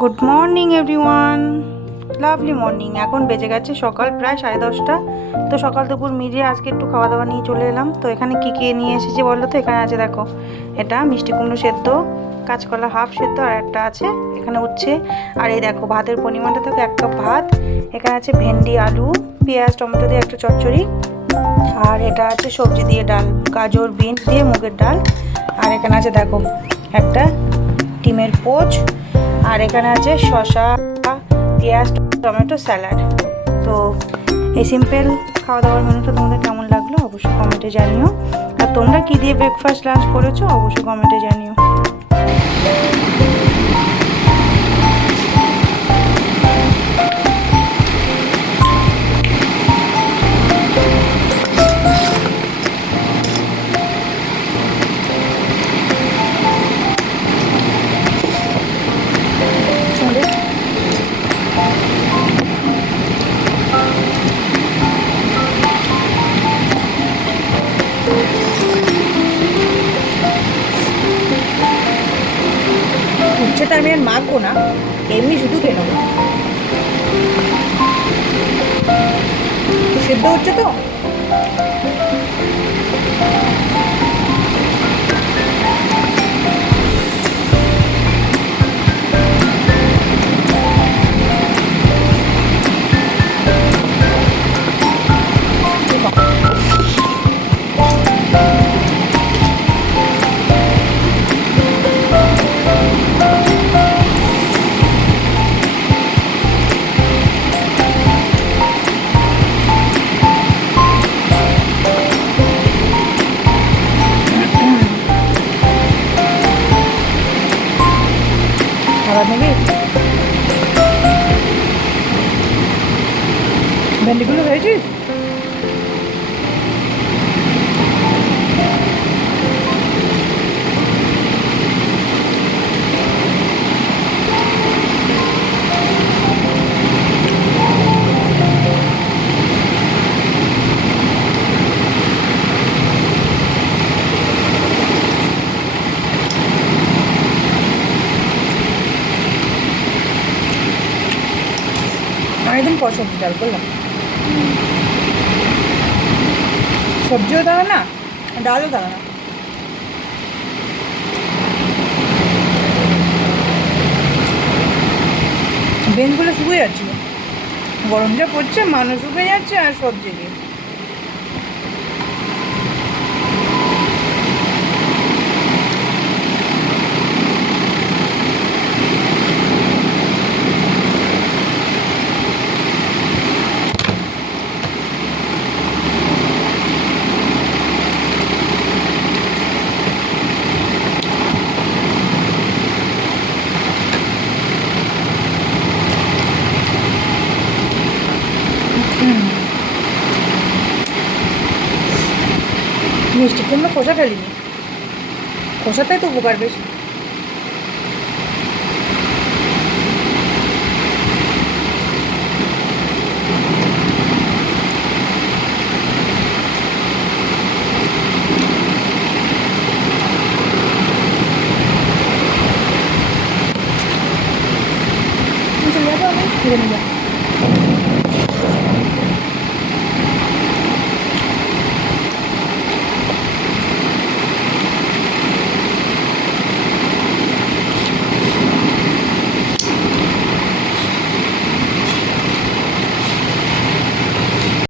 Good morning everyone, lovely morning. এখন বেজে গেছে সকাল প্রায় 10:30। তো সকাল দুপুর মিলিয়ে আজকে একটু খাওয়া দাওয়া নিয়ে চলে এলাম। তো এখানে কী কী নিয়ে এসেছি বললো তো? এখানে আছে দেখো, এটা মিষ্টি কুমড়ো সেদ্ধ, কাঁচকলা হাফ সেদ্ধ, আর একটা আছে এখানে উচ্ছে। আর এই দেখো ভাতের পরিমাণটা দেখো, 1 কাপ ভাত। এখানে আছে ভেন্ডি, আলু, পেঁয়াজ, টমেটো দিয়ে একটা চচ্চড়ি। আর এটা আছে সবজি দিয়ে ডাল, গাজর বিনস দিয়ে মুগের ডাল। আর এখানে আছে দেখো একটা ডিমের পোচ। আর এখানে আছে শসা, পেঁয়াজ, টমেটো, স্যালাড। তো এই সিম্পল খাওয়া দাওয়ার মেনুটা তোমাদের কেমন লাগলো অবশ্যই কমেন্টে জানিও। আর তোমরা কী দিয়ে ব্রেকফাস্ট লাঞ্চ করেছো অবশ্যই কমেন্টে জানিও। উচ্ছেটা আমি আর মাখবো না, এমনি শুধু খেয়ে নেবো। সেদ্ধ হচ্ছে তো। খাবার নেবে? ভেন্ডিগুলো খেয়েছিস? অনেকদিন পর সবজি ডাল করলাম। সবজিও দাঁড়া না, ডালও দাঁড়া না। বেনগুলো শুকিয়ে যাচ্ছিল, গরম যা পড়ছে মানুষ শুকিয়ে যাচ্ছে আর সবজি দিয়ে। মিষ্টি কুমড়ো খোসা ফেলিনি, খোসাটাই তো উপকার বেশি। চলে যাবো আমি, ফিরে নিয়ে যাবো।